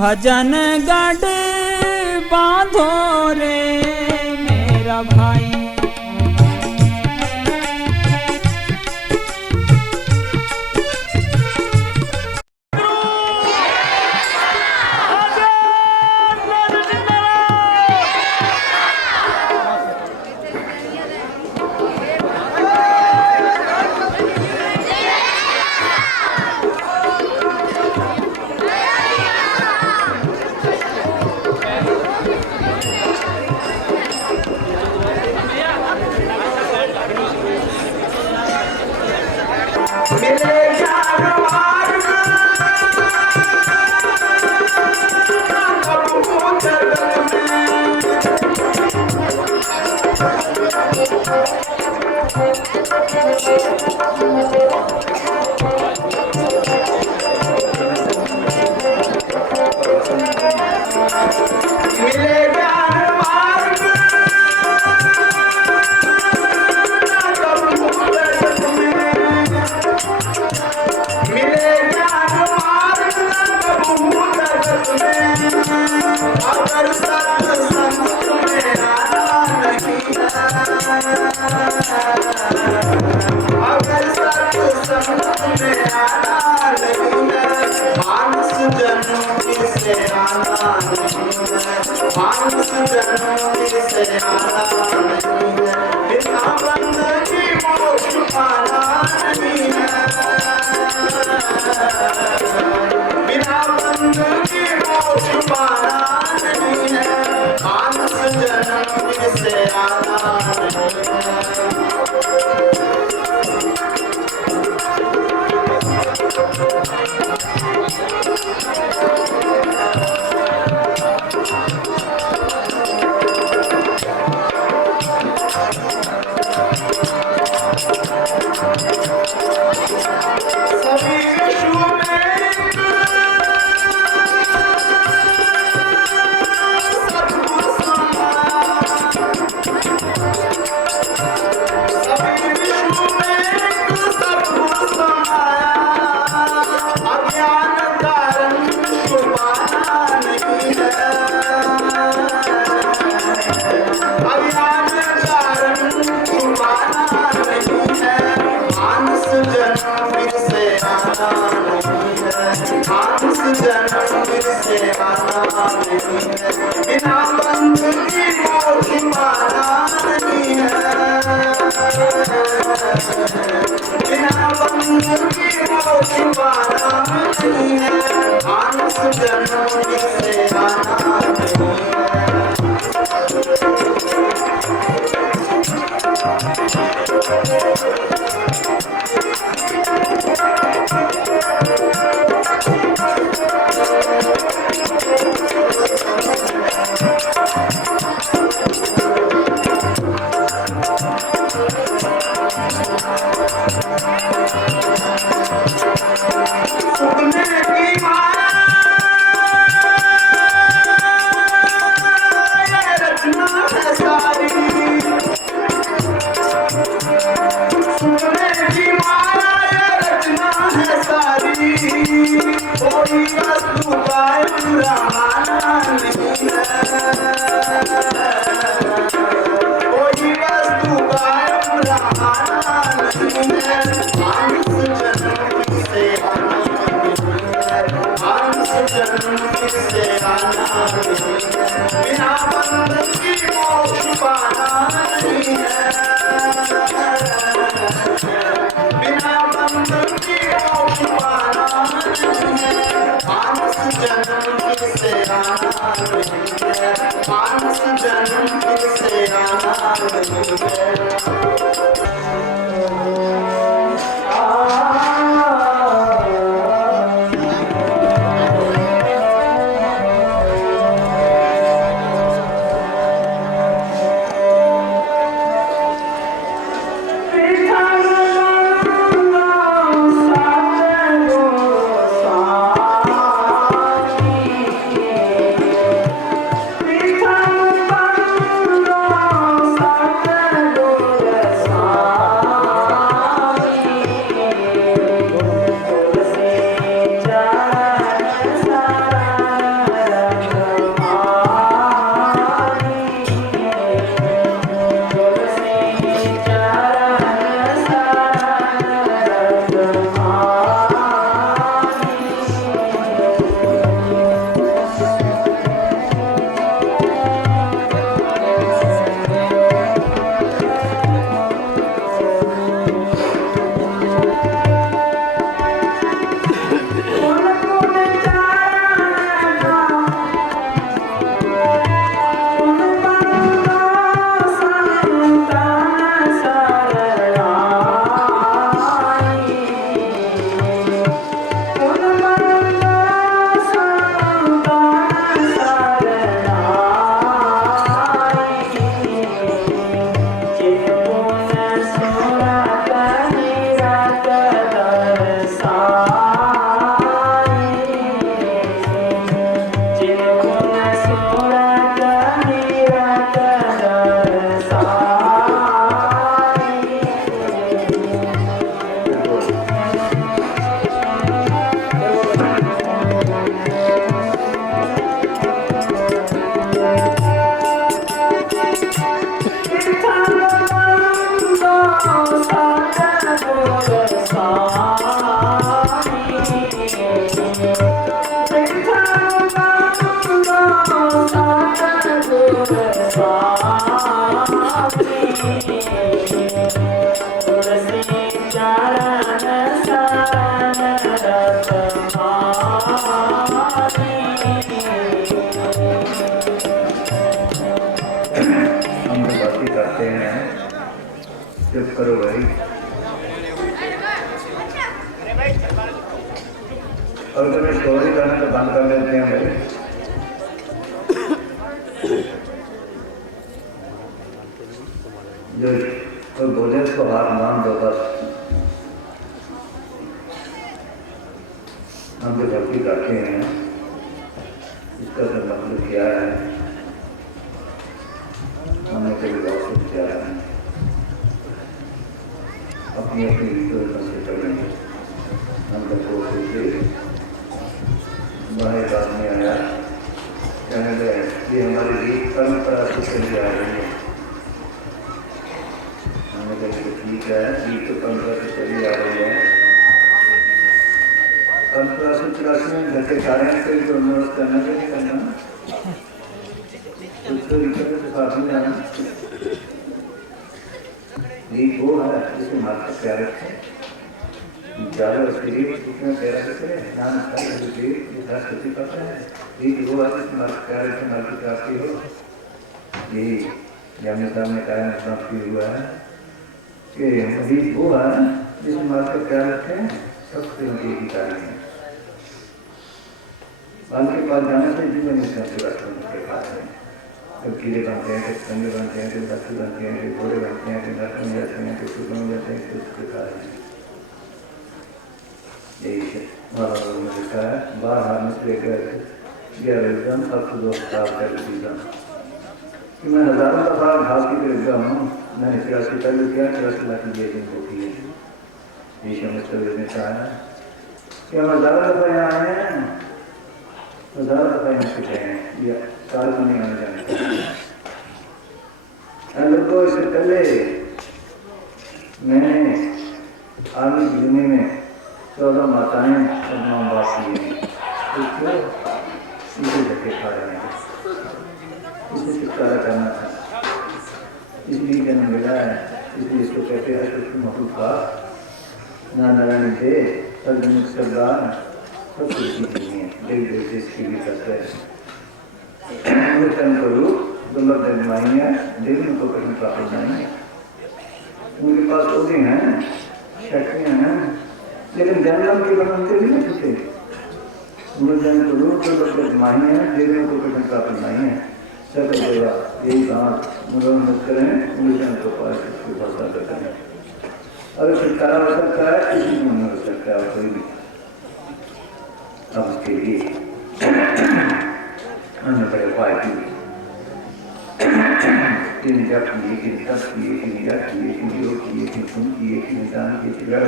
भजन गढ़ बांधो रे मेरा भाई, चुप करो भाई। और तुम्हें स्टोरी करना तो बंद कर देते हैं भाई। जो कोई बोले उसको हाथ मान दो बस। हम जो भक्ति करते हैं इसका तो मतलब क्या है, हमने कभी बहुत कुछ किया है। अपनी अपनी रीतों से करेंगे। हम लोगों को बाहर आदमी आया, कहने लगे ये हमारी रीत परंपरा से चली आ रही है। हमने कहा ठीक है, रीत तो परंपरा से चली आ रही है। परंपरा से 84 में घर के कार्य से तो अनुरोध करना चाहिए करना उसको रीतों से साथ में जाना। रीत वो है जिसमें मात्र प्यार है ज़्यादा उसके लिए कितना प्यारा करते हैं ध्यान स्थिति करते हैं। रीत वो है जिसमें मात्र प्यार से मात्र प्राप्ति हो। यही जाने सामने कारण प्राप्ति हुआ है कि रीत वो है जिसमें मात्र प्यार रखते हैं सबसे उनके ही कार्य है। बाल के पास जाने से जीवन में सबसे रखने के पास है। तो कीड़े बनते हैं, तो कंगे बनते हैं, तो बच्चे बनते हैं, तो घोड़े बनते हैं, तो नर्स बन जाते हैं, तो सूत्र बन जाते हैं, तो उसके कारण यही है। महाभारत में लिखा है 12 में से गैरम अब 2 साल कर दीदा कि मैं हजारों दफा घास की तरफ गया हूँ। मैंने 83 पहले किया, 83 लाख की ये दिन होती है। ये समझते हुए कहा है कि हम हजारों दफा यहाँ आए हैं, हजारों दफा यहाँ से गए हैं, या साल को नहीं आने जाने। लोगों इससे पहले मैंने आगे दुनिया में 14 माताएं और 9 बाप किए, इसको इसे धक्के खा रहे हैं। इसे छुटकारा करना था, इसलिए जन्म मिला है। इसलिए इसको कहते हैं कृष्ण महबूबा ना नारायण थे सदमुख सरदार सब कुछ नहीं है। देव देव इसके लिए करते हैं करूँ दुर्लभ जन्माइया दिल में तो कहीं प्राप्त नहीं। उनके पास होते हैं शक्तियाँ हैं, लेकिन जन्म के बनते भी नहीं छूटे। जन्म करूँ दुर्लभ जन्माइया दिल में तो कहीं प्राप्त नहीं है। सब देवा यही बात मनोरंजन करें, उनके तो पास उसकी भाषा करें। अगर छुटकारा हो सकता है किसी में हो सकता है कोई भी। अब उसके लिए हमने बड़े उपाय किए, कि जब किए, कि तब किए, कि निजा किए, कि योग किए, कि सुन किए, कि निदान किए, कि गए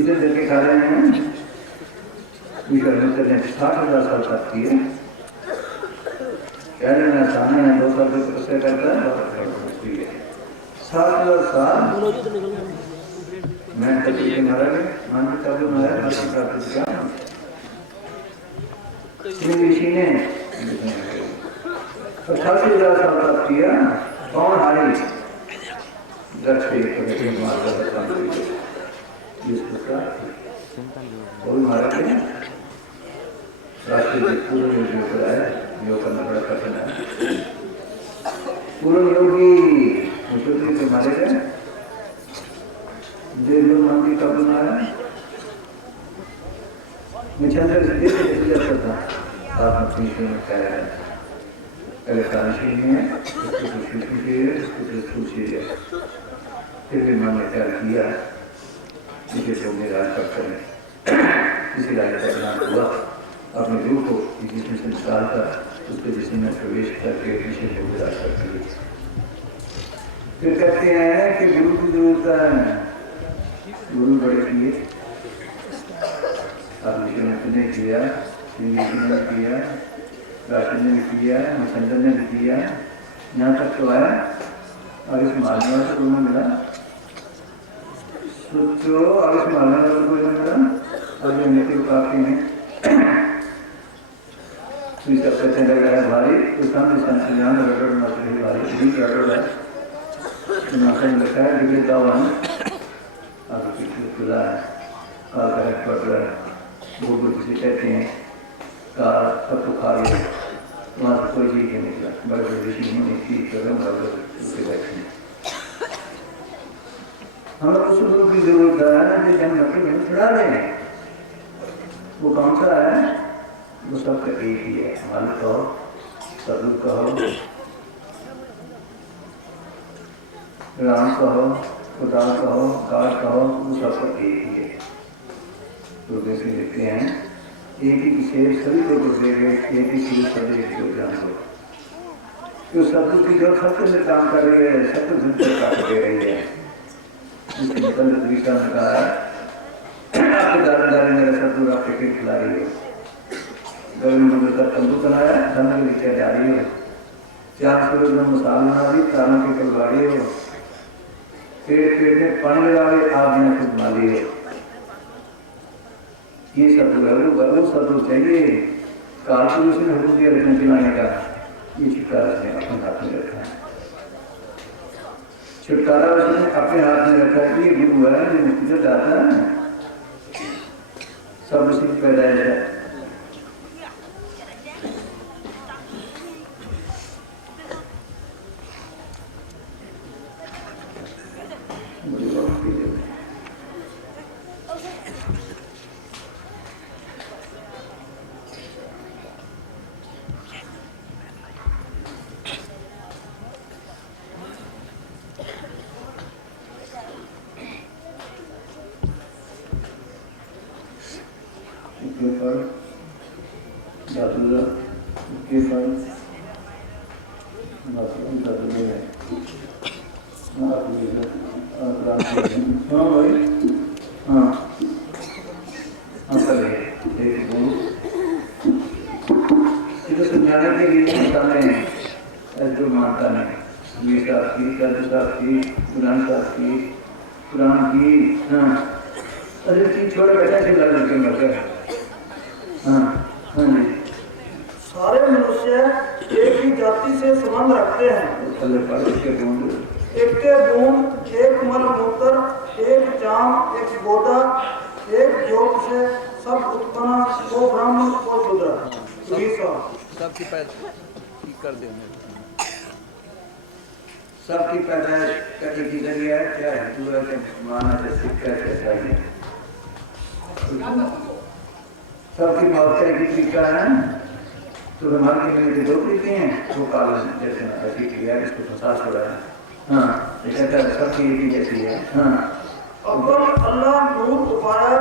इधर देखे खा रहे हैं। ईश्वर मित्र ने 60,000 साल तक किए। कह रहे हैं सामने है 2 साल से तपस्या करता है 60,000 साल मैं कभी के मारा गया मन में कभी मारा ऋषि ने 88,000 साल तक किया। कौन हारी कोई मारा नहीं। राष्ट्रीय पूर्ण योग है, योग करना बड़ा कठिन है। पूर्ण योगी मुश्किल से मारे गए। देव लोग मन की कब बनाया निचंद्र से देख जाता था। आत्म में कह रहे हैं पहले कांशी में फिर भी मन ने क्या किया जिसे तो मेरा करते हैं किसी राय का ज्ञान हुआ अपने रूप को जिसमें संस्कार का उसके जिसमें प्रवेश करके विषय को विराट करते हैं। फिर कहते हैं कि गुरु की जरूरत है। गुरु बड़े किए ने किया, ने किया, राशन ने किया, मसंदन ने किया, यहाँ तक तो आया। और इस मालवा से कोई मिला सोचो, और इस मालवा से कोई मिला और जो नीति काफी है तो कहते लग रहा है भारी तो सामने संचालन रगड़ मछली भारी ठीक रगड़ है तो नाखन लिखा है डिग्री का वन आगे पीछे खुला है काल का हेड पड़ रहा है वो जिसे कहते हैं कार सब तो खा गया वहाँ से कोई चीज नहीं निकला बड़े ऋषि ने चीज करो बड़े उसके बैठे हमें उस गुरु की जरूरत है जो हम अपने में छुड़ा रहे हैं। वो कौन सा है? वो सबका एक ही है। मन कहो, सदगुरु कहो, राम कहो, खुदा कहो, काल कहो, वो सबका एक ही है। तो जैसे लिखते हैं एक ही शेर सभी को दे गए, एक ही शेर सभी को जान दो। जो सदगुरु की जो सत्य में काम कर रही है, सत्य से काट दे रही है। इसके निकल द्विषा ने कहा आपके दारोदारी मेरा सदगुरु आपके पेट खिला रही है। गवर्नमेंट का तंबू बनाया, धन के नीचे जा रही है। 4 किलो मसाला बना दी, तारों की कलवाड़ी हो, पेड़ में पानी लगा के आप ने खुद माली है। ये सदगुरु वो सदगुरु चाहिए। कालपुरुष ने हुक्म दिया रखने पिलाने का, ये छुटकारा उसने अपने हाथ में रखा है। छुटकारा उसने अपने हाथ में रखा है। ये गुरु है जो मुक्ति दाता है, सब उसी की पैदाइश है। समझाने के लिए जो मानता नहीं पुराण की अरे चीज छोड़ बैठा से लड़ के मर गए। हाँ हाँ जी, सारे मनुष्य एक ही जाति से संबंध रखते हैं। एक के बूंद, एक मल मूत्र, एक जाम, एक गोदा, एक योग से सब उत्पन्न, वो ब्राह्मण को शूद्र। सबकी पैदा कर देंगे। सबकी पैदाइश करने की जरिया है क्या है? पूरा के माना से शिक्षा से चाहिए। सबकी मौत का एक तरीका है। तो हमारे के लिए 2 तरीके हैं। वो कालन जैसे ऐसी किया इसको फंसा छोड़ा है। हाँ, ऐसा सबकी एक ही जैसी है। हाँ, अव्वल अल्लाह नूर उपाया,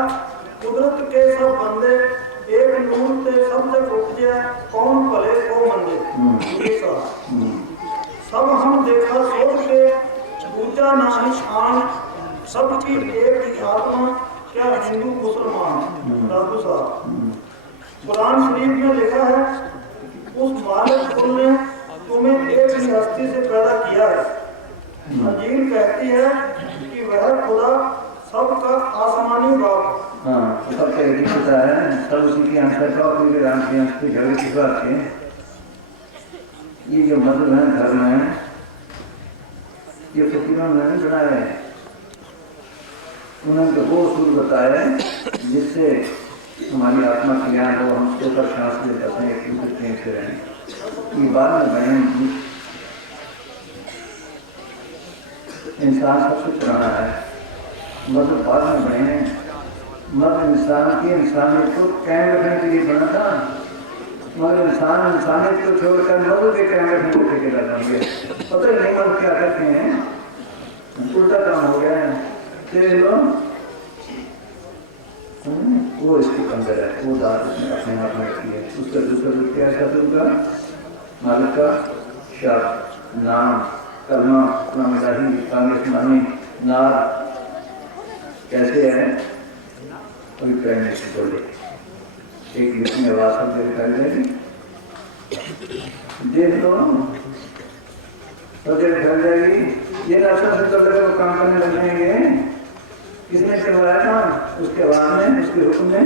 कुदरत के सब बंदे, एक नूर से सब जग उपजे, कौन भले को मंदे। सब हम देखा सोच के, पूजा नाही शान, सबकी एक ही आत्मा, क्या हिंदू मुसलमान। राजू साहब, कुरान शरीफ में लिखा है उस मालिक कुल ने तुम्हें एक ही हस्ती से पैदा किया है। अंजील कहती है कि वह खुदा सबका आसमानी बाप। हाँ, सबका एक ही होता है। सब उसी की आंसर का कोई राम की आंसर की झगड़े की बात है। ये जो मधुर है धर्म है, ये फकीरों ने नहीं बनाया है। उन्होंने तो वो सूर बताया जिससे हमारी आत्मा कल्याण हो, हम सोकर सांस ले सकते हैं, एक दूसरे प्रेम से रहें। ये बाद में बहन इंसान सबसे पुराना है, मधुर बाद में बने। मगर इंसान की इंसानियत को कायम रखने के लिए बना था। मगर इंसान इंसानियत को छोड़कर मधुर के कायम रखने को ठेकेदार बन गए। पता ही नहीं मधुर क्या करते हैं, उल्टा काम हो गया है। वो इसके अंदर है, वो दांत उसने अपने हाथ में रखी है। उसका दूसरा रूप क्या है? सदगुरु का, मालिक का शब्द, नाम, कर्मा, नाम इलाही, कांग्रेस मानी, नार कैसे है? कोई कहने से बोले एक गीत में आवाज सब दिखाई देगी, देख लो तो दिखाई जाएगी। ये रास्ता से चल रहे वो काम करने लग जाएंगे। किसने करवाया था? उसके आवाज में, उसके हुक्म में।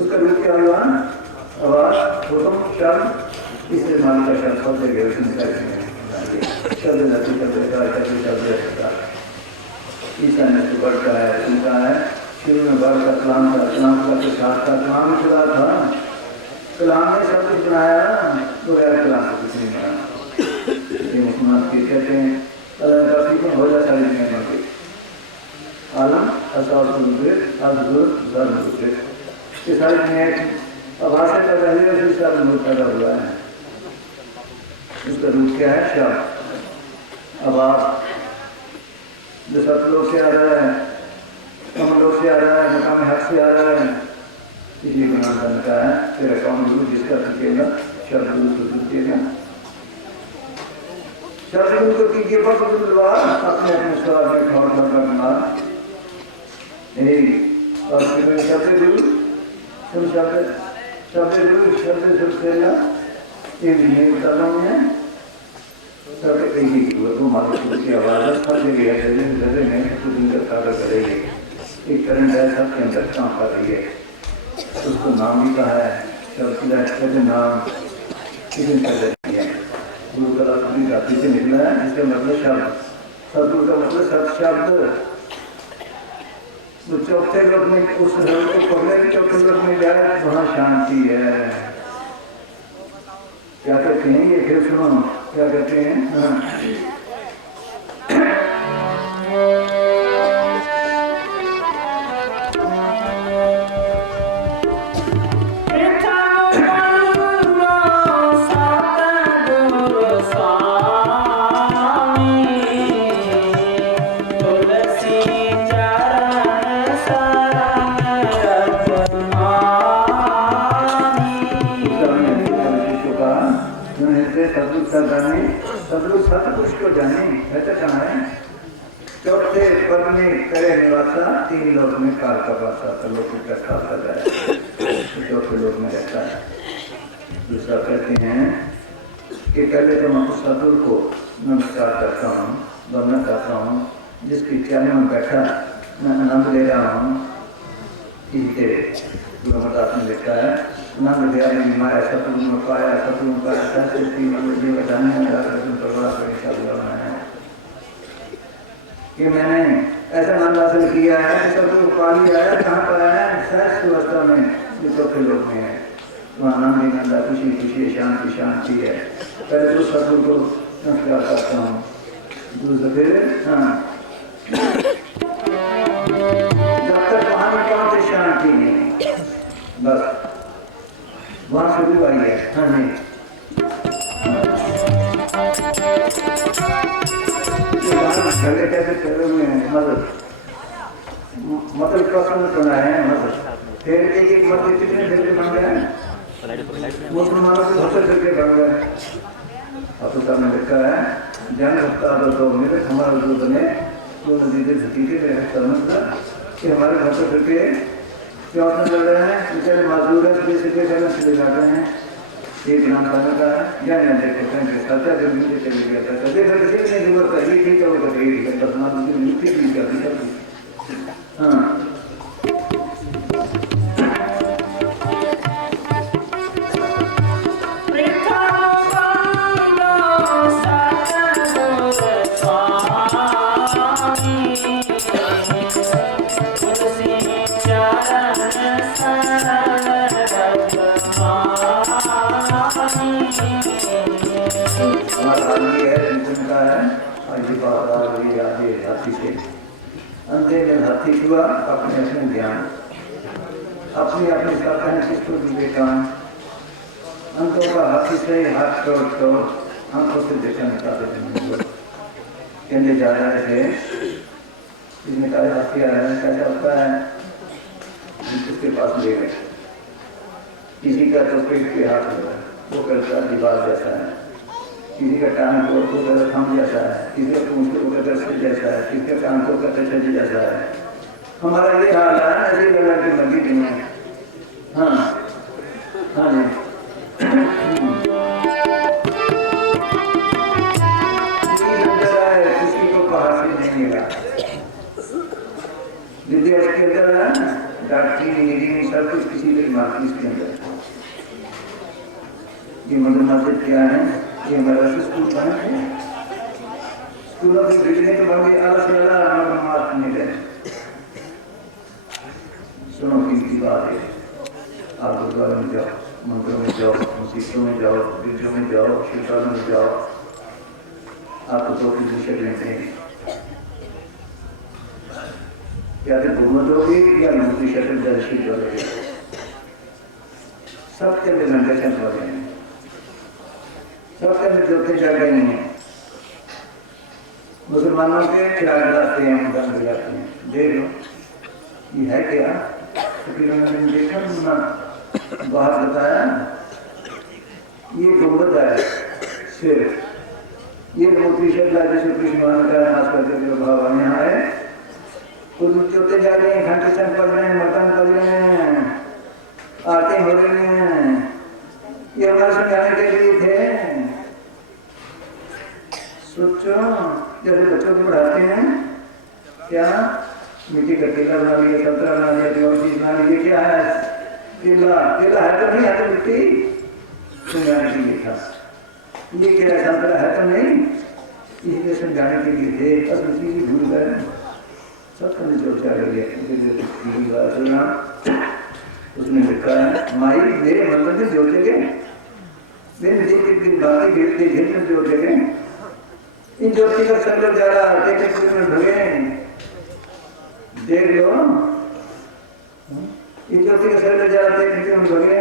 उसका रूप क्या हुआ? आवाज, हुक्म, शब्द, इससे मान का शब्द सब जगह शब्द ईसा ने तो बढ़ता है, उनका है शुरू में बढ़ का कलाम था, कलाम का प्रसाद था, कलाम खुदा था। कलाम ने सब कुछ बनाया, तो गैर कलाम को कुछ नहीं बनाया। ये मुसलमान की कहते हैं हो अद्भुत अद्भुत ये सारी दुनिया आभाषा कर रही है, उसी सारा रूप पैदा हुआ है। उसका रूप क्या है? शब्द। अब आप जो सतलोक से आ रहा है, कमलोक से आ रहा है, मकाम हक से आ रहा है, इसी को नाम बनता है तेरा कौन गुरु जिसका सीखेगा शब्द गुरु को सीखेगा। शब्द गुरु को कीजिए पर अपने अपने स्वाद में खाओ करना नहीं। और शब्द गुरु तुम शब्द गुरु शब्द सुखेगा ये नहीं बताना है। सब एक ही वो मात्र की आवाज़ फल गई है, जैसे नहीं कुछ दिन का कार्य करेगी। एक करंट है सबके अंदर काम कर रही है, उसको नाम भी कहा है शब्द नाम किसी कर देती है। गुरु का अपनी जाति से निकला है, इसका मतलब शब्द। सदगुरु का मतलब सत शब्द। तो चौथे लोक में उस को पकड़े, चौथे लोक में जाए वहाँ शांति है। क्या कहते हैं ये? फिर सुनो क्या कहते हैं। सतपुरुष को जाने ऐसा कहा है। चौथे पद में करे निवासा, तीन लोक में काल का वासा, लोक इकट्ठा कर रहा है, चौथे लोक में रहता है। दूसरा कहते हैं कि पहले तो मैं उस सतगुरु को नमस्कार करता हूँ, वंदना करता हूँ, जिसकी चरण में बैठा मैं आनंद ले रहा हूँ। इसके गुरु अमरदास ने लिखा है, नंद दया ने माया सतगुरु में पाया, सतगुरु का कि मैंने ऐसा नाम हासिल किया है कि सतगुरु पा लिया है। कहाँ पाया है? सहज अवस्था में, जो चौथे लोक में है। वहाँ आनंद ही आनंद, खुशी खुशी, शांति शांति है। पहले तो सतगुरु को नमस्कार करता हूँ, दूसरे फिर हाँ जब तक वहाँ में पहुँचे शांति नहीं, बस वहाँ शुरू आई है। हाँ नहीं चले कैसे चले हुए हैं मतलब प्रश्न सुना है। फिर एक मतलब कितने फिर बन गए मुसलमानों के बहुत से फिर बन गए। अब तो सबने लिखा है जन हफ्ता तो मेरे हमारे दोस्त ने जो नतीजे भतीजे मेरे समझता कि हमारे घर से फिर के क्यों चल रहे हैं, बेचारे मजदूर है, जैसे के करने चले जा रहे हैं। एक नाम करने का है या नहीं देखे कहेंगे सत्या जब नीचे चले गया था कभी घर से नहीं जरूरत है, ये ठीक है वो कभी ठीक है बदनाम की नीति भी जाती है। हाँ अंधे में हाथी हुआ अपने अपने ध्यान, अपनी अपनी शाखाएं किसको विवेकान, अंतों का हाथी से हाथ छोड़ छोड़ आंखों से देखा निकाले कहने जा रहे थे। इसमें काले हाथी आ रहे हैं, कैसा होता है उसके पास ले गए। किसी का तो पेट के हाथ में वो करता दीवार जैसा है, किसी का टांग को ऊपर थम जैसा है, किसी का पूंछ को ऊपर सिर जैसा है, किसी का कान को ऊपर चढ़ जैसा है। हमारा ये हाल है ऐसी जगह की नदी में। हाँ हाँ जी किसी को बाहर से नहीं मिला विद्या के अंदर है डॉक्टरी इंजीनियरिंग सब कुछ किसी के मार्केट के अंदर। ये मदद क्या है? ये हमारा स्कूल बने थे, स्कूलों की बिल्डिंग तो बन गई, आला से आला मार्क नहीं रहे। सुनो की बात है, आप गुरुद्वारे में जाओ, मंदिरों में जाओ, मस्जिदों में जाओ, गिरजों में जाओ, शिवशालों में जाओ, आपको तो किसी शक्ल नहीं या तो घूमत होगी या मूर्ति शक्ल दर्शी होगी, सबके में घंटे हो गए, सबके में ज्योति जग गई है। मुसलमानों के चिराग रास्ते हैं, बंद हो जाते हैं। देख लो ये है क्या, क्योंकि उन्होंने देखा ना बाहर बताया, ये गुंबद है सिर्फ, ये मूर्ति शक्ल जैसे कृष्ण भगवान का नाश करते हुए भगवान यहाँ है, कुछ चौथे जा रहे हैं, घंटे चंद पड़ रहे हैं, मटन पड़ रहे हैं, आरती हो रही हैं, ये हमारे समझाने के लिए थे। सोचो जैसे बच्चों को पढ़ाते हैं क्या, मिट्टी का केला बना लिया, संतरा बना लिया, जो चीज बना लिया, क्या है केला, केला है तो नहीं, है तो मिट्टी, समझाने के लिए था। ये केला संतरा है तो नहीं, इसलिए समझाने के लिए थे, असल चीज भूल गए, सबका जो चाह लिया। उसने लिखा है, माई मेरे मंदिर से जोड़ देंगे, मेरे दिन बाकी गिरते घेर में जोड़ देंगे, इन ज्योति का सब लोग जा रहा देखे में भगे, देख लो इन ज्योति का सब लोग जा रहा देखे में भगे,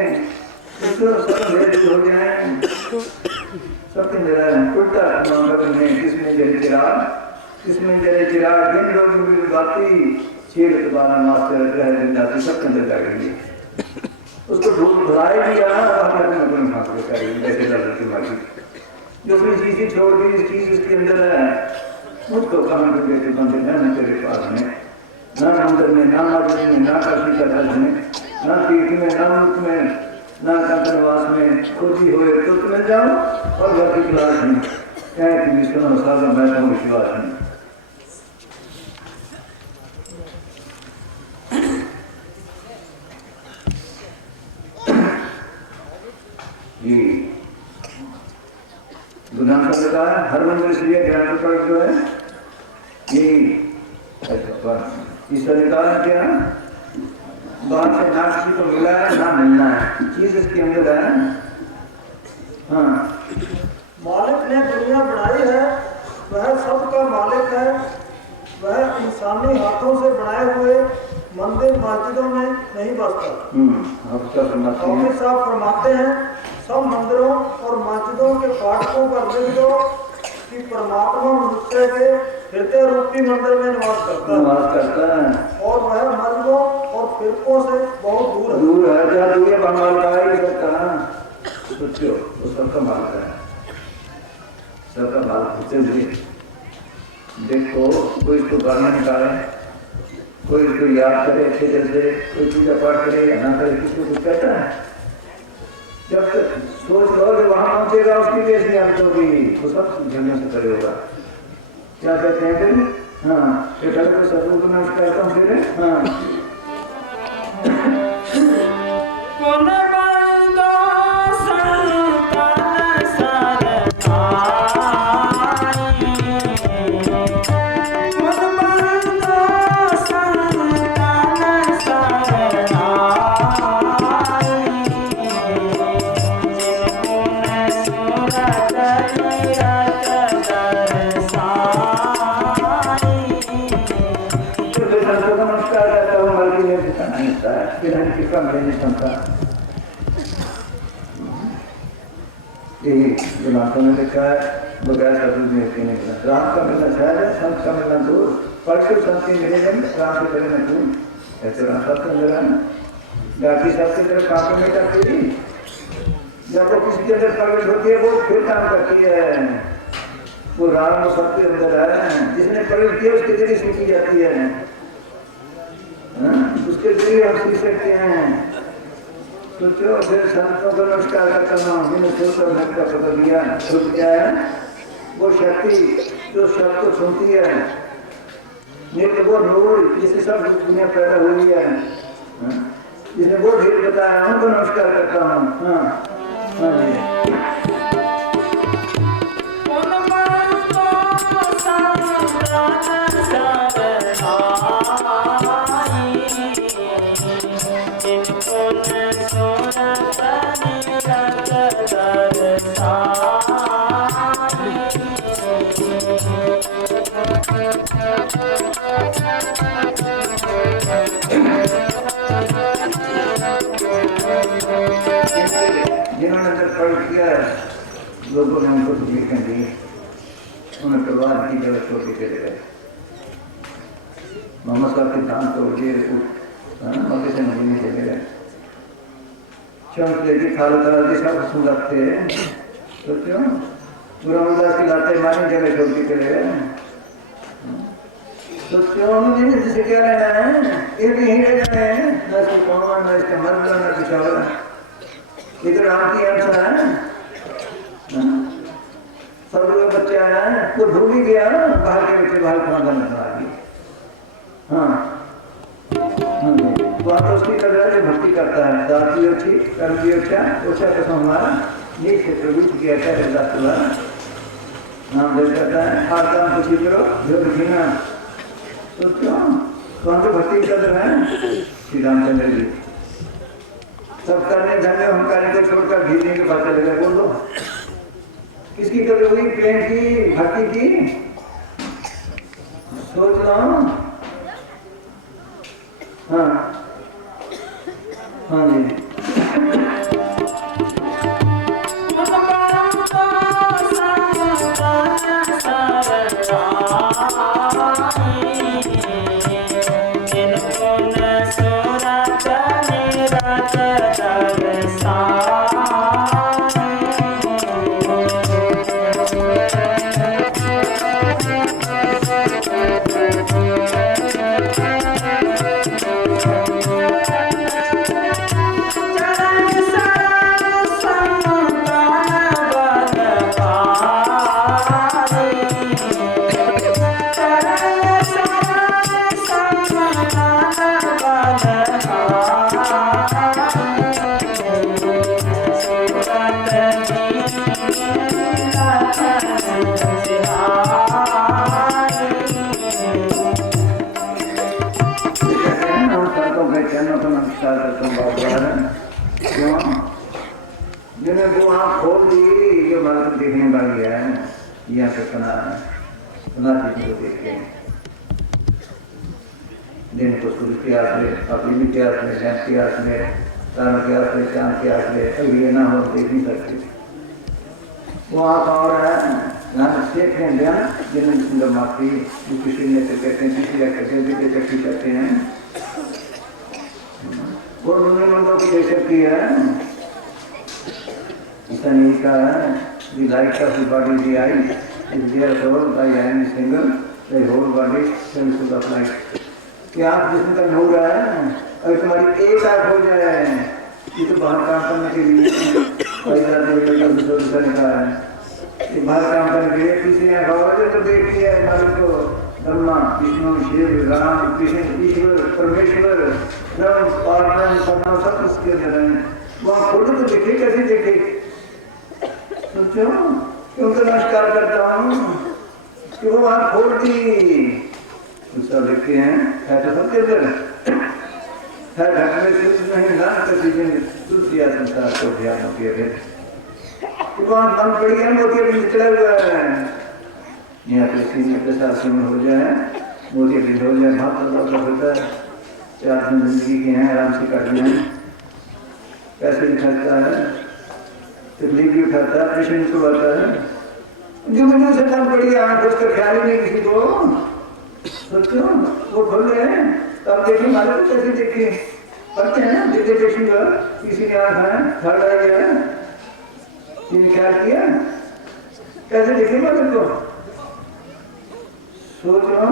इसको सब भेद हो जाए, सबके जरा उल्टा मांगा करने, किसमें जले चिराग, किसमें जले चिराग, दिन रोज की बाती छेड़ दोबारा मास्टर रह दिन जाती, सबके अंदर जाएंगे। उसको भुलाए दिया ना, अपने फांस करेंगे, जैसे लड़की मारी जो उसने चीज छोड़ दी, इस चीज उसके अंदर है, मुझको कहाँ कर देते बंदे, न तेरे पास में, ना मंदिर में, ना मस्जिद में, ना काशी का दर्ज में, ना तीर्थ में, ना मुल्क में, ना कंकनवास में, खुद ही हुए तो तुम्हें जाओ और घर की क्लास में क्या है कि विष्णु सारा बैठा हूँ विश्वास में। जी गुनाह का लगा है, हर मंदिर इसलिए ध्यान पर जो है यही ईश्वर ने कहा क्या, बाहर से ना किसी को मिला है ना मिलना है, चीज इसके अंदर है। हाँ, मालिक ने दुनिया बनाई है, वह सबका मालिक है, वह इंसानी हाथों से बनाए हुए मंदिर मस्जिदों में नहीं बसता। कौमी साहब फरमाते हैं, सब मंदिरों और मस्जिदों के फाटकों पर लिख दो कि परमात्मा मनुष्य के हृदय रूपी मंदिर में निवास करता है और वह मस्जिदों और फिरकों से बहुत दूर है। जहाँ दूर है भगवान का ही सकता, सोचो वो सबका मालिक है, सबका मालिक। देखो कोई इसको गाना निकाले, कोई इसको याद करे अच्छे जैसे, कोई पूजा पाठ करे या ना करे, किसको कुछ कहता है। जब तक सोच लो कि वहां पहुंचेगा उसकी कैसी हालत होगी, वो सब झगड़े से करे होगा। क्या कहते हैं फिर, हाँ बेटा को सदगुरु को मैं कहता हूँ फिर, हाँ कौन बंदो संतन सरनाई, कौन बंदो संतन सरनाई, जिनको न सूरत लीरत दर्शाई। तो बेटा को नमस्कार करता हूँ, मर्जी में भी करना होता है, फिर हम किसका मरे नहीं सुनता। यही जो नाथों ने लिखा है, बगैर सदगुरु में पीने का राम का मिलना शायद है, संत का मिलना दूर, परसों संत की मिले जब राम के पहले न दूर, ऐसे राम सत्य अंदर है, बाकी सबसे तरफ कांपे में जाती है। जब वो किसी के अंदर प्रकट होती है वो फिर काम करती है, वो राम वो सबके अंदर है, जिसने प्रकट किया उसके जरिए सीखी जाती है, उसके जरिए हम सीख सकते हैं। तो जो फिर संतों को नमस्कार करना, जिन्हें सोचा का पता दिया, सुन क्या है वो शक्ति जो शब्द को सुनती है, नित्य वो नूर जिससे सब दुनिया पैदा हुई है, जिसने वो भेद बताया, उनको नमस्कार करता हूँ। हाँ हाँ जी, कौन बंदो संतन सरनाई, जिनको न सूरत लीरत दर्शाई। पलट किया, लोगों ने उनको तकलीफें दी, उन्हें तलवार की जगह छोड़ के चले गए। मोहम्मद साहब के धाम तोड़ दिए, मक्के से मदीने चले गए। चौंक लेके खाल करा दी, सब सुन रखते हैं तो क्यों गुलामदास की लाते मारी जगह छोड़ के चले गए। तो क्यों उन्होंने जिसे क्या रहना है, ये भी यहीं रह जाते हैं, न इसको कौन न इसका मरना न कुछ और। ये तो राम की अंश है, सब लोग बच्चे आया है, वो भूल ही गया बाहर के बच्चे बाहर खाना बना दिए। हाँ तो आप उसकी कर रहे हैं, भक्ति करता है, दात भी अच्छी, कर्म भी अच्छा कसम हमारा ये क्षेत्र भी किया क्या करता हुआ नाम दे करता है। हर काम कुछ करो जो लिखना तो क्यों तो हम तो भक्ति कर रहे हैं श्री रामचंद्र जी। सब करने धर्म हम करने को छोड़कर भीजने के बात चलेगा। बोल दो किसकी करोगी, प्रेम की, भक्ति की, सोच लो। हाँ हाँ जी जिन्हें वो आँख खोल दी जो भारत देखने वाली है, यहाँ से सुना चीज को देखते हैं। दिन को सूर्य के आस में, अपनी के आस में, भैंस के आस में, तारों के आस में, चांद के आस में, अभी ये ना हो देख नहीं सकते। वो आँख और है यहाँ सेठ हैं ध्यान जिन्हें सुंदर माफी किसी ने कहते हैं, किसी चक्की कहते हैं। वो उन्होंने मंदिरों को देख सकती है, ऐसा नहीं कहा है। The light of the body is the eye, is therefore by hand single, the whole body is full of light. क्या आप जिसमें का नूर है, अगर तुम्हारी एक आँख हो जाए, ये तो बाहर काम करने के लिए पैसा दूसरा ने कहा है। ये बाहर काम करने के लिए किसी आँख हो तो देखती है मालिक को ब्रह्मा, विष्णु, शिव, राम, कृष्ण, ईश्वर, परमेश्वर, ब्रह्म, पारण, सपना सब उसके अंदर है। वहाँ खोलो तो देखे कैसे देखे? सोचो क्यों तो नमस्कार करता हूँ कि वो वहाँ खोल दी। दूसरा देखते हैं है तो सबके अंदर है ढंग में कुछ नहीं ना किसी दिन दूसरी संसार को ध्यान होती है। फिर वहाँ मन पड़ गया मोती अभी निकला हुआ है। यहाँ पे सीने प्रसाद सीने हो जाए, मोती अभी हो जाए, भात का होता है। 4 दिन जिंदगी के हैं, आराम से काट लें। पैसे दिखाता है, तकलीफ भी उठाता है, पेशेंट को आता है। जो मुझे से काम पड़ी आँख उसका ख्याल ही नहीं किसी को। सोचो वो खोल रहे हैं तब देखिए मालूम कैसे देखे पढ़ते हैं ना देखे पेशेंट किसी की आँख है थर्ड आ गया है, ख्याल किया कैसे देखे मालूम को। सोचो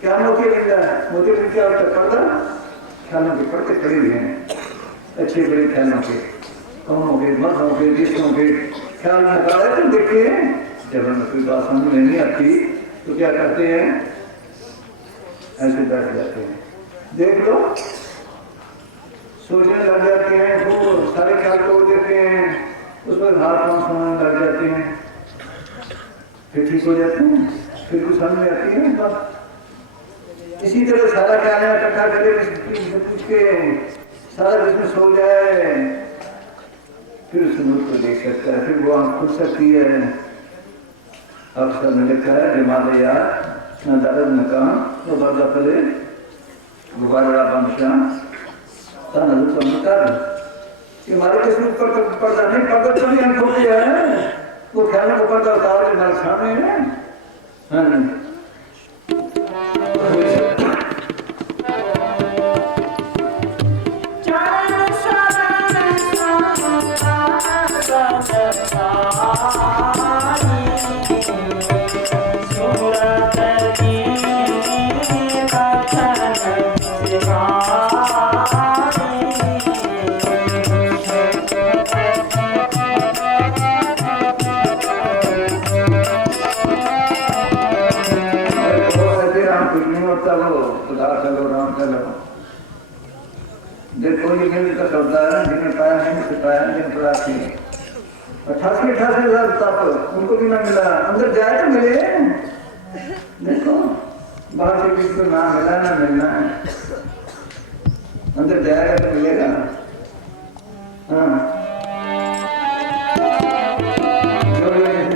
क्या मोती लिख रहा है, मोती लिख क्या होता है पर्दा, ख्यालों के पढ़ते खड़े हुए हैं अच्छे बड़े ख्यालों के, कौनों के, मर्दों के, रिश्तों के ख्याल निकाले तो देखिए। जब हमें कोई बात समझ में नहीं आती तो क्या करते हैं, ऐसे बैठ जाते हैं, देख लो सोचने लग जाते हैं, वो सारे ख्याल तोड़ देते हैं, उस पर हाथ पांव सोने लग जाते हैं, फिर ठीक हो जाते हैं, फिर कुछ समझ में आती है बात। इसी तरह सारा ख्याल इकट्ठा करे कुछ के सारा जिसमें सो जाए, फिर उस नूर को देख सकता है, फिर वो आँख खुल सकती है। अक्सर में लिखा है जमाले यार न दर्द न काम तो बर्दा पले गुब्बारा बंशा तन कर कि हमारे किसी ऊपर पर्दा नहीं, पर्दा तो नहीं हम खोल दिया है, वो ख्याल को पर्दा उतार के हमारे सामने है। हाँ देखो ये खेल का सौदा है, जिन्हें पाया नहीं सिपाया जिन्हें प्राप्त नहीं 88,000 तप उनको भी ना मिला, अंदर जाए तो मिले। देखो बाहर से किसी को ना मिला ना मिलना है, अंदर जाएगा तो मिलेगा। हाँ जो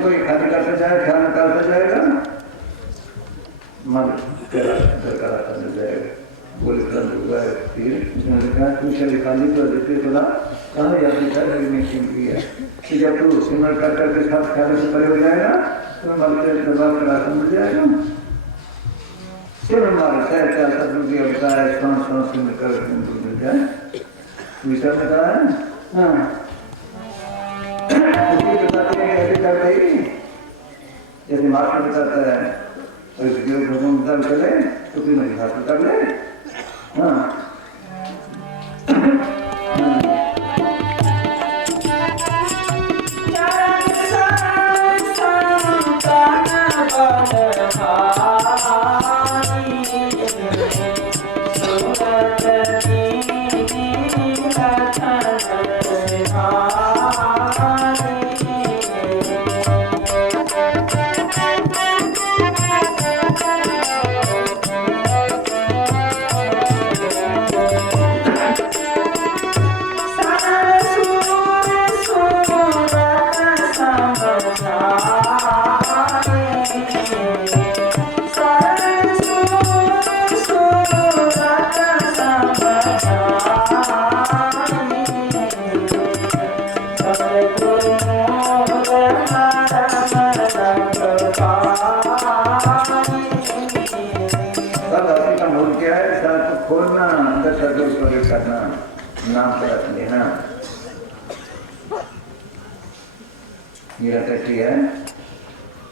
कोई खाली करता जाए ख्याल निकालता जाएगा, मत करता जाएगा। बोले खाली तो देते थोड़ा कहा याद है कि जब तू सिमर कर करके साथ खाने से परे हो जाएगा तो दरबार का राशन मिल जाएगा। सिर्फ हमारे चाहे चार सब रुपये होता है, सांस सिमर कर मिल जाए, विचार में कहा है। हाँ बताते हैं ऐसे कर रही, जैसे मास्टर बताता है तो चले तो फिर मेरी हाथ कर ले। हाँ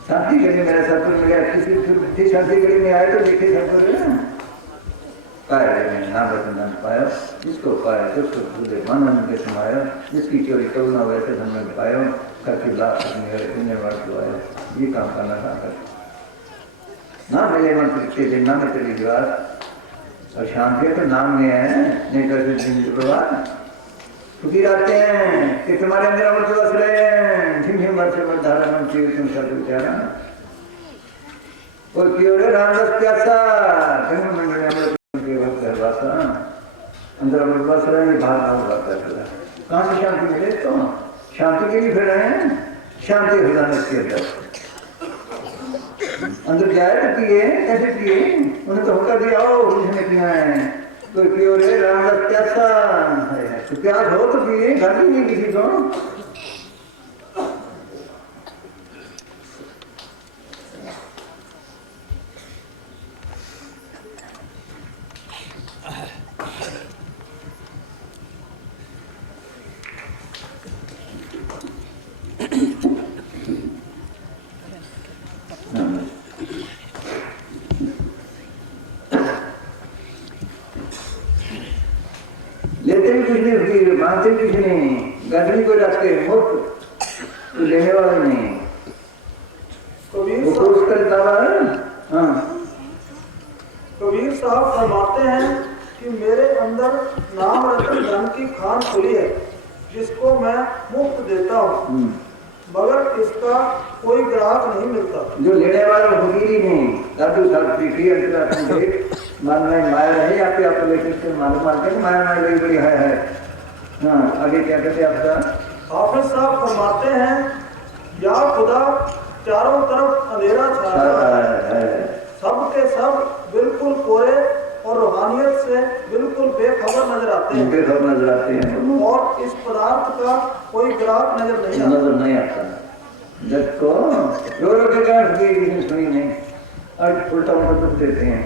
शांति के लिए मेरा सत्पुर मिला, किसी शांति के लिए नहीं आए तो देखे सत्पुर पाया ना बदन पाया, जिसको पाया जिसको पूरे मन के समाया, जिसकी चोरी करुणा वैसे धन में पाया करके लाभ मेरे वर्ष आया। ये काम करना था कर ना मिले मन के दिन ना मिले विवाद और शांति तो नाम में है, नहीं करते प्रभाव फकीर आते हैं कि तुम्हारे अंदर अमृत बस रहे हैं, झिम वर्ष धारा मन की तुम सब विचारा और क्यों रे रामदास प्यासा कहीं मंडल अमृत के भक्त है वासा अंदर अमृत बस रहे हैं, बाहर भाव करता है। कहाँ से शांति मिले? तो शांति के लिए फिर रहे हैं, शांति हो जाने के अंदर जाए तो किए कैसे किए, उन्हें तो होकर दिया आओ उसने किया है तो क्यों रे रामदास प्यासा है, तो प्यास हो तो पिए, घर भी नहीं किसी को। लेते भी कुछ नहीं, मानते भी कुछ नहीं, गठनी को रखते मुफ्त तो लेने वाला नहीं। कबीर साहब फरमाते हैं कि मेरे अंदर नाम रतन धन की खान खुली है, जिसको मैं मुफ्त देता हूँ, मगर इसका कोई ग्राहक नहीं मिलता। जो लेने वाला फकीर ही नहीं, दादू साहब पीठी मन में माया नहीं आती, आपको लेकर मालूम आते हैं माया माया बड़ी बड़ी है। हाँ आगे क्या कहते आपका? हाफिज साहब फरमाते हैं या खुदा चारों तरफ अंधेरा छाया है, सब के सब बिल्कुल कोरे और रूहानियत से बिल्कुल बेखबर नजर आते हैं। बेखबर नजर आते हैं और इस पदार्थ का कोई ग्राहक नजर नहीं आता। जब को रो रो के गांठ की सुनी नहीं और उल्टा उल्टा दुख देते हैं।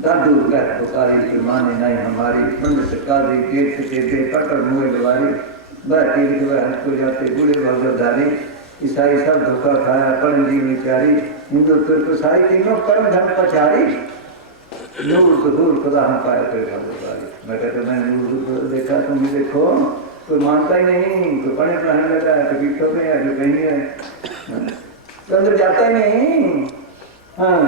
दादू घर पुकारी की माने नहीं हमारी मंद सरकारी गेट से दे कटर मुँह दवारी बाकी के बाद को जाते बूढ़े भगवधारी ईसाई सब धोखा खाया परम जी में प्यारी हिंदू तुर्क साई तीनों परम धर्म पचारी नूर को दूर खुदा हम पाया फिर भगवधारी। मैं कहता मैंने नूर को देखा तुम भी देखो कोई मानता ही नहीं, कोई पढ़ने पढ़ाने लगा है, कभी तो में है, कहीं है, तो अंदर जाता ही नहीं। हाँ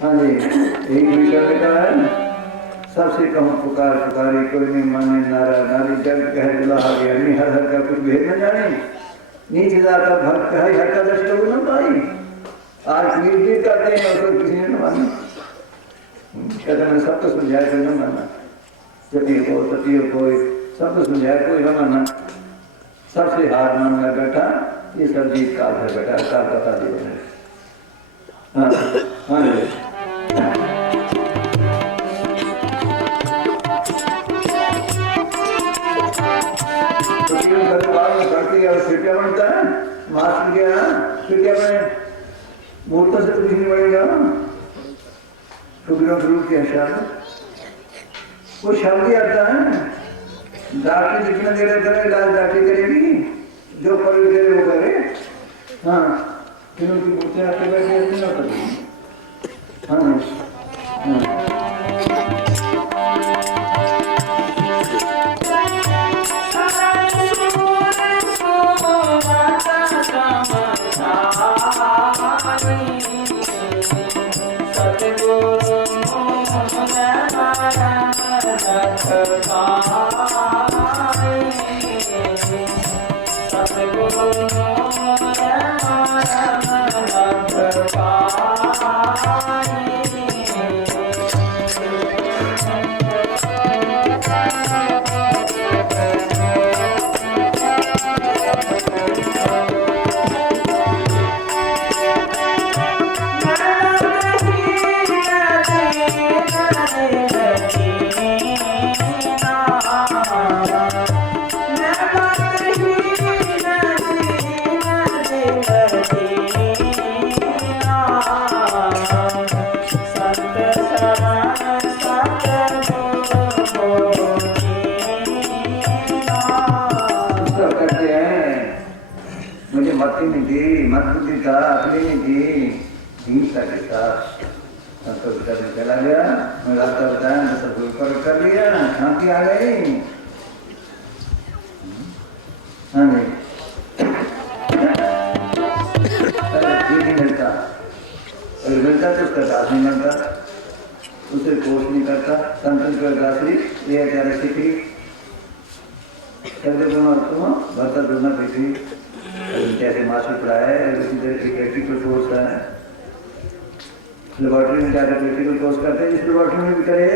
हाँ जी, यही विषय बेटा है। सबसे कहूँ पुकार पुकारी कोई नहीं माने नारा नारी जग कह दुल्हा गया नहीं हर हर का कुछ भेद न जाने नीचे जाता भक्त है हर का दृष्ट न पाई। आज वीर करते हैं और किसी ने न माना। कहते मैं सबको समझाया कोई न माना, जब को सती कोई सबको समझाया कोई न माना। सबसे हार मान में बैठा ये सब जीत काल है बेटा, काल बता दिया। हाँ हाँ जी फिर क्या बनता है मास्क गया फिर क्या बने मूर्ता से कुछ नहीं बनेगा। टुकड़ों के रूप के शब्द वो शब्द ही आता है। डॉक्टर जितना दे रहे करे इलाज डॉक्टर करेगी जो कर दे वो करे। हाँ फिर उनकी मूर्तियाँ आके बैठे ना करेगी। हाँ चला गया मैं रास्ता बताया सब ऊपर कर लिया शांति आ गई। हाँ नहीं मिलता अगर मिलता तो उसका साथ नहीं मिलता, उसे कोर्स नहीं करता। संतन का दासरी ये आचार्य सीखी कहते तुम भरता दूना पीछी जैसे मास्टर पढ़ाया है उसी तरह की प्रैक्टिकल कोर्स है। लेबोरेटरी में जाकर प्रैक्टिकल कोर्स करते हैं, जिस लेबोरेटरी में भी करे।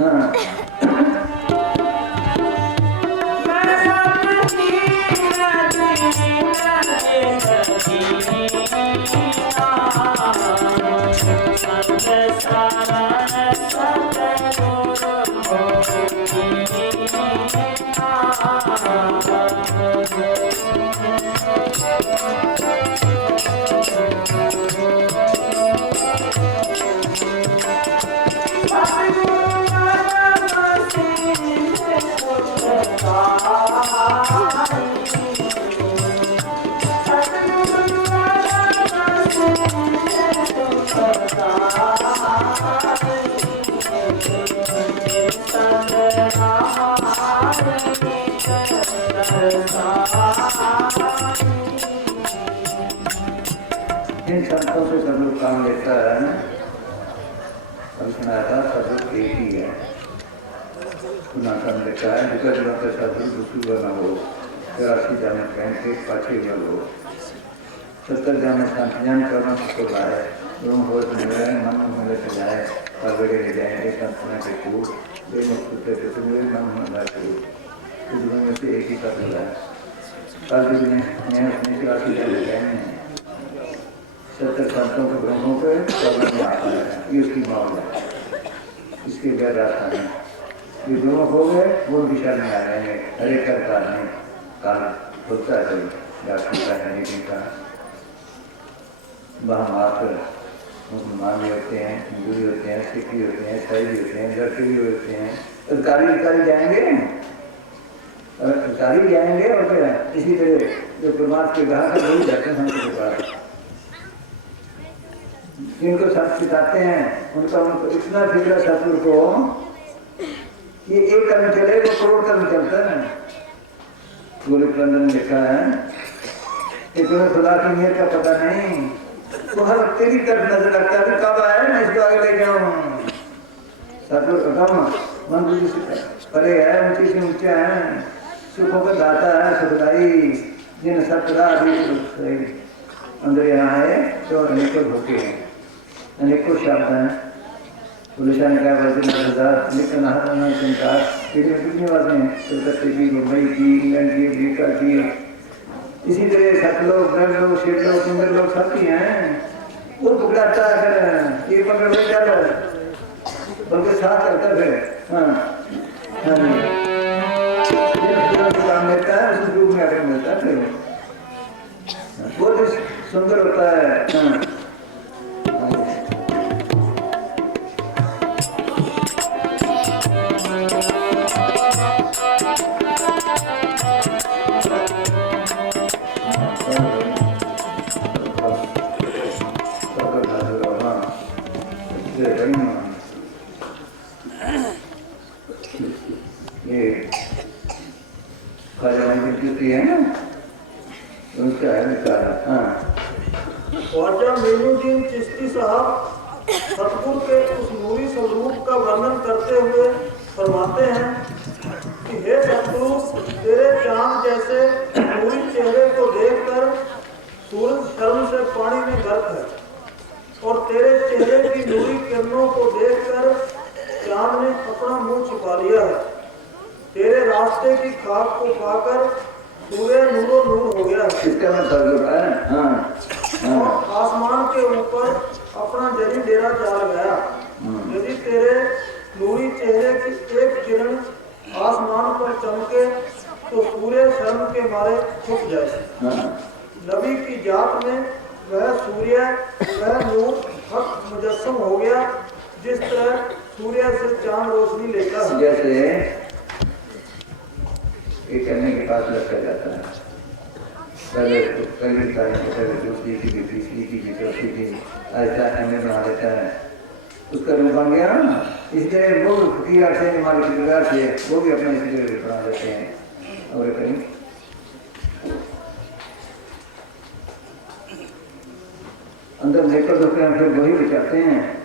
हाँ इन संतों से सब लोग काम लेता है ना। सब लोग एक ही है। काम लेता है दूसरी बना हो 84 जाने पहन के पाछे बल हो 70 जाने संतजान करना उसको लाए दोनों हो मन में लेके जाए पगड़े ले जाएंगे संतना के कूद तुम्हें मन होना चाहिए में से एक ही कर मिला है। कल भी मैं अपने 84 जाने कहने 70 संतों के ब्रह्मों पे प्रबंध में आता है, ये उसकी मामला है। इसके गैर रास्ता नहीं, ये दोनों हो गए, वो दिशा में आ रहे हैं। हरे कर नहीं काल खुलता है, डॉक्टर का है मीटिंग का वहाँ आकर मुसलमान भी होते हैं, हिंदू भी होते हैं, सिख भी होते हैं, ईसाई भी होते हैं, लड़के भी होते हैं। सरकारी जाएंगे और सरकारी जाएंगे और फिर इसी तरह जो परमात्मा के ग्राहक है वही जाते हैं संत के पास। जिनको संत सिखाते हैं उनको इतना फिक्र सतगुरु को ये एक कर्म चले वो करोड़ कर्म चलता है। गोली प्रबंधन में लिखा है कि तुम्हें खुदा की मेहर का पता नहीं, तो हर तेरी तरफ नजर लगता है कब आए मैं इसको आगे ले जाऊं। सतगुरु कदम मन बुद्धि से परे है, ऊंची से ऊंचा है, सुखों का दाता है, सुखदाई जिन सतरा अंदर यहाँ है तो अनेकों धोखे हैं, अनेकों शब्द हैं। पुलिस ने कहा वैसे लेकिन हर चिंता कितने वाले हैं, कलकत्ते की, मुंबई की, इंग्लैंड की, अमेरिका की, इसी तरह सत लोग, ब्रह्म लोग, शिव लोग, सुंदर लोग सब ही हैं। वो पकड़ाता है फिर ये पकड़ ले जाता है बल्कि साथ करता फिर हाँ काम मिलता है उस रूप में आगे मिलता है फिर बहुत सुंदर होता है। ख्वाजा मोइनुद्दीन चिश्ती साहब सतगुरु के उस नूरी स्वरूप का वर्णन करते हुए फरमाते हैं कि हे सतगुरु, तेरे चांद जैसे नूरी चेहरे को देखकर सूरज शर्म से पानी में गर्क है, और तेरे चेहरे की नूरी किरणों को देखकर चांद ने अपना मुंह छुपा लिया है। तेरे रास्ते की खाक को पाकर सूर्य नूरो नूर हो गया है और आसमान के ऊपर अपना जरी डेरा डाल गया। यदि तेरे नूरी चेहरे की एक किरण आसमान पर चमके तो सूर्य शर्म के मारे छुप जाए। नबी की जात में वह सूर्य, वह नूर हक मुजस्सम हो गया, जिस तरह सूर्य से चांद रोशनी लेता है। जैसे एक करने के पास रखा जाता है, पहले तारीख पहले दूसरी की भी, तीसरी की भी, चौथी की, ऐसा एम ए बना देता है, उसका रूप बन गया। इसलिए वो फकीर से हमारे किरदार से वो भी अपना इसलिए बना देते हैं। और कहीं अंदर लेकर फिर वही बचाते हैं।